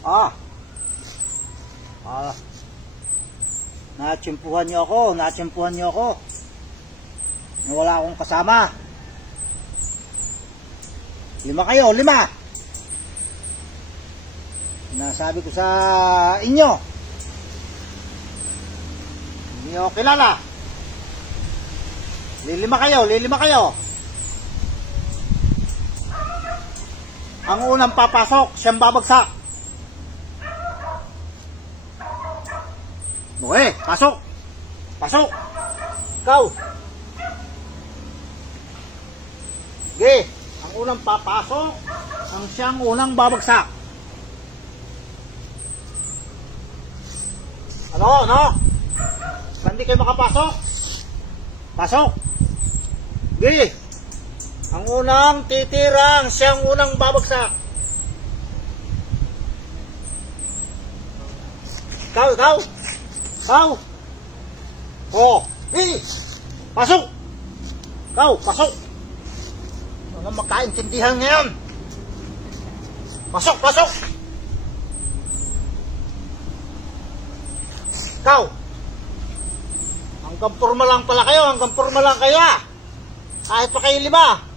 Ah. Natsimpuhan niyo ako. Wala akong kasama. 5 kayo, 5. Nasabi ko sa inyo. Hindi niyo kilala. Lilima kayo. Ang unang papasok, siyang babagsak. Okay, pasok. Ikaw. Okay, ang unang papasok, ang siyang unang babagsak. Ano? Hindi kayo makapasok? Pasok. Okay. Ang unang titirang, siyang unang babagsak. Ikaw. Oh, pasok. Ikaw, pasok. Ano magkaintindihan ngayon? Pasok. Ikaw. Hanggang porma lang pala kayo, Kahit pa kayo 5.